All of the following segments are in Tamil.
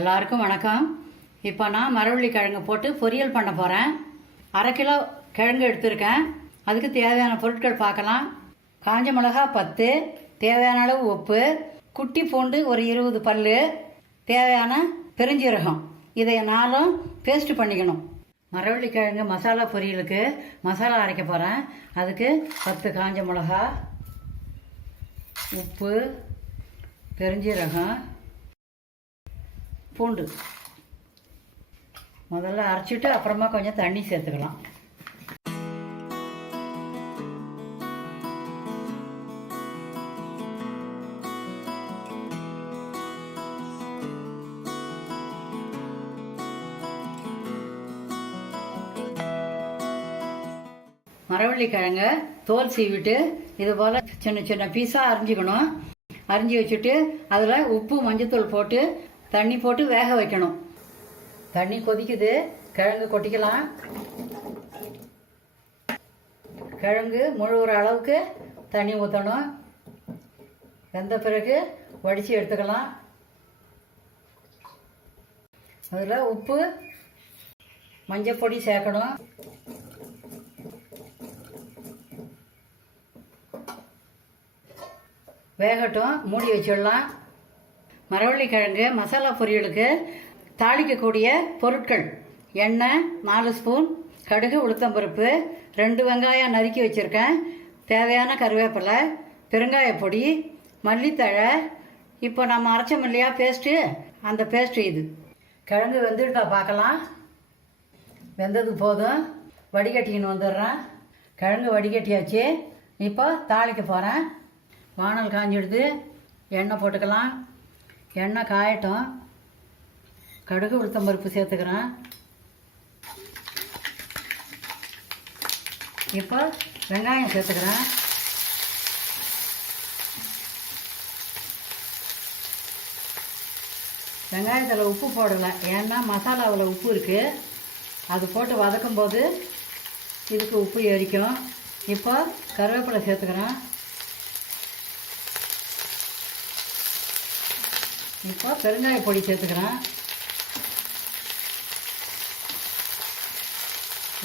எல்லாருக்கும் வணக்கம். இப்போ நான் மரவள்ளி கிழங்கு போட்டு பொரியல் பண்ண போகிறேன் அரை கிலோ கிழங்கு எடுத்திருக்கேன். அதுக்கு தேவையான பொருட்கள் பார்க்கலாம். காஞ்ச மிளகா பத்து தேவையான அளவு உப்பு குட்டி பூண்டு ஒரு இருபது பல் தேவையான பெருஞ்சீரகம். இதை நாளும் பேஸ்ட் பண்ணிக்கணும். மரவள்ளி கிழங்கு மசாலா பொரியலுக்கு மசாலா அரைக்க போகிறேன் அதுக்கு பத்து காஞ்ச மிளகா உப்பு பெருஞ்சீரகம் பூண்டு முதல்ல அரைச்சிட்டு அப்புறமா கொஞ்சம் தண்ணி சேர்த்துக்கலாம். மரவள்ளிக்கிழங்க தோல் சீவிட்டு இது போல் சின்ன சின்ன பீஸாக அரிஞ்சிக்கணும். அரிஞ்சு வச்சுட்டு அதில் உப்பு மஞ்சத்தூள் போட்டு தண்ணி போட்டு வேக வைக்கணும். தண்ணி கொதிக்குது. கிழங்கு கொட்டிக்கலாம். கிழங்கு முழுகிற அளவுக்கு தண்ணி ஊற்றணும் வெந்த பிறகு வடித்து எடுத்துக்கலாம். அதில் உப்பு மஞ்சப்பொடி சேர்க்கணும். வேகட்டும். மூடி வச்சிடலாம். மரவள்ளி கிழங்கு மசாலா பொரியலுக்கு தாளிக்கக்கூடிய பொருட்கள். எண்ணெய் நாலு ஸ்பூன் கடுகு உளுத்தம்பருப்பு ரெண்டு வெங்காயம் நறுக்கி வச்சுருக்கேன். தேவையான கருவேப்பிலை பெருங்காய பொடி மல்லித்தழை. இப்போ நம்ம அரைச்சோம் இல்லையா பேஸ்ட்டு அந்த பேஸ்ட்டு இது. கிழங்கு வெந்துட்டா பார்க்கலாம். வெந்தது போதும். வடிகட்டின்னு வந்துடுறேன். கிழங்கு வடிகட்டியாச்சு. இப்போ தாளிக்க போகிறேன் வானல் காஞ்சிடுது. எண்ணெய் போட்டுக்கலாம். எண்ணெய் காயட்டும். கடுகு உளுத்தம்பருப்பு சேர்த்துக்கிறேன். இப்போ வெங்காயம் சேர்த்துக்கிறேன். வெங்காயத்தில் உப்பு போடலை. ஏன்னா மசாலாவில் உப்பு இருக்குது அது போட்டு வதக்கும்போது இதுக்கு உப்பு எரிக்கும். இப்போ கருவேப்பிலை சேர்த்துக்கிறேன். இப்போ பெருங்காய பொடி சேர்த்துக்கிறேன்.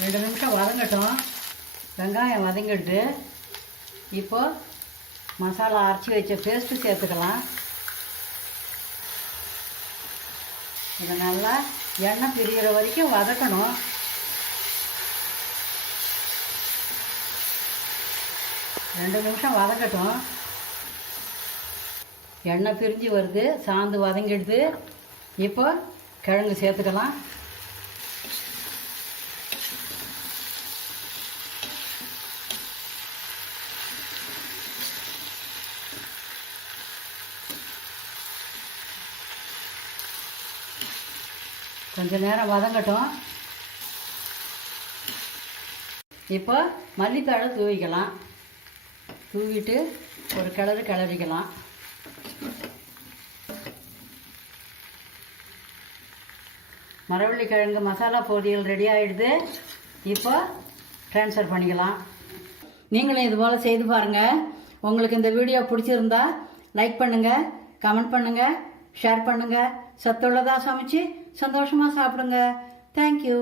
ரெண்டு நிமிஷம் வதங்கட்டும். வெங்காயம் வதங்கிட்டு இப்போ மசாலா அரைச்சி வச்ச பேஸ்ட்டு சேர்த்துக்கலாம். இதை நல்லா எண்ணெய் பிரிகிற வரைக்கும் வதக்கணும். ரெண்டு நிமிஷம் வதக்கட்டும் எண்ணெய் பிரிஞ்சு வருது சாந்து வதங்கிடுது. இப்போ கிழங்கு சேர்த்துக்கலாம். கொஞ்சம் நேரம் வதங்கட்டும். இப்போ மல்லித்தழை தூவிக்கலாம். தூவிட்டு ஒரு கிளறு கிளறிக்கலாம். மரவள்ளி கிழங்கு மசாலா பொரியல் ரெடி ஆகிடுது இப்போ ட்ரான்ஸ்ஃபர் பண்ணிக்கலாம். நீங்களும் இது போல் செய்து பாருங்கள் உங்களுக்கு இந்த வீடியோ பிடிச்சிருந்தா லைக் பண்ணுங்கள் கமெண்ட் பண்ணுங்கள் ஷேர் பண்ணுங்கள் சத்துள்ளதாக சமைச்சு சந்தோஷமாக சாப்பிடுங்க. தேங்க்யூ